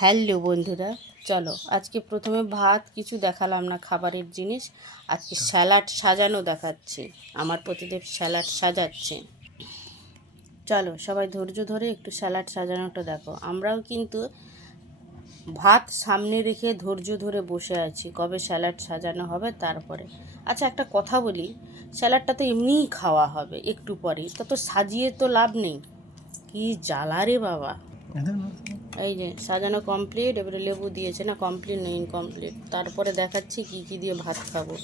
Hello বন্ধুরা, চলো আজকে প্রথমে ভাত কিছু দেখালাম না খাবারের জিনিস, আজকে স্যালাড সাজানো দেখাচ্ছি। আমার প্রতিদেব স্যালাড সাজাচ্ছে। চলো সবাই ধৈর্য ধরে একটু স্যালাড সাজানোটা দেখো। আমরাও কিন্তু ভাত সামনে রেখে ধৈর্য ধরে বসে আছি, কবে স্যালাড সাজানো হবে তারপরে। আচ্ছা একটা কথা বলি, স্যালাডটা তো এমনিই খাওয়া হবে একটু পরেই, তো সাজিয়ে তো লাভ নেই। কি জ্বালা রে বাবা। এই যে সাজানো কমপ্লিট, এবারে লেবু দিয়েছে না, কমপ্লিট নেই ইনকমপ্লিট। তারপরে দেখাচ্ছি কি কি দিয়ে ভাত খাবো।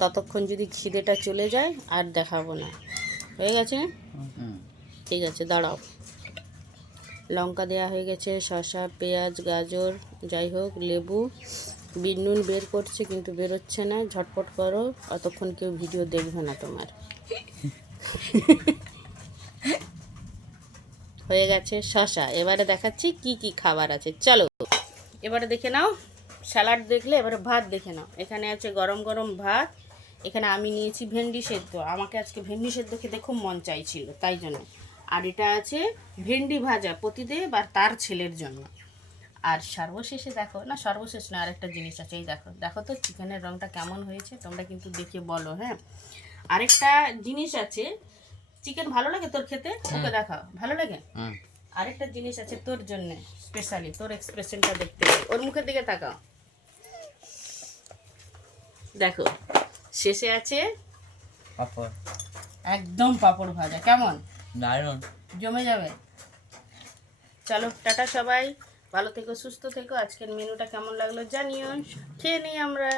ততক্ষণ যদি খিদেটা চলে যায় আর দেখাবো না। হয়ে গেছে? ঠিক আছে, দাঁড়াও। লঙ্কা দেওয়া হয়ে গেছে, শসা, পেঁয়াজ, গাজর, যাই হোক, লেবু। বিট নুন বের করছে কিন্তু বেরোচ্ছে না, ঝটপট করো, অতক্ষণ কেউ ভিডিও দেখবে না তোমার। হয়ে গেছে শসা। এবারে দেখাচ্ছি কি কি খাবার আছে, চলো এবারে দেখে নাও। স্যালাড দেখলে এবারে ভাত দেখে নাও। এখানে আছে গরম গরম ভাত, এখানে আমি নিয়েছি ভেন্ডি সেদ্ধ, আমাকে আজকে ভেন্ডি সেদ্ধ খেতে খুব মন চাইছিল তাই জন্য। আর এটা আছে ভেন্ডি ভাজা প্রতিদেব আর তার ছেলের জন্য। আর সর্বশেষে দেখো না, সর্বশেষ না, আরেকটা জিনিস আছে, এই দেখো, দেখো তো চিকেনের রঙটা কেমন হয়েছে, তোমরা কিন্তু দেখে বলো। হ্যাঁ, আরেকটা জিনিস আছে। চিকেন ভালো লাগে তোর খেতে? ওকে দেখাও, ভালো লাগে? আরেকটা জিনিস আছে তোর জন্য স্পেশালি, তোর এক্সপ্রেশনটা দেখতে হবে, ওর মুখের দিকে তাকাও। দেখো শেষে আছে পাপড়, একদম পাঁপড় ভাজা। কেমন দারুণ, জমে যাবে। চলো টাটা সবাই, ভালো থেকো, সুস্থ থেকো। আজকের মেনুটা কেমন লাগলো জানিও, খেয়ে নিই আমরা।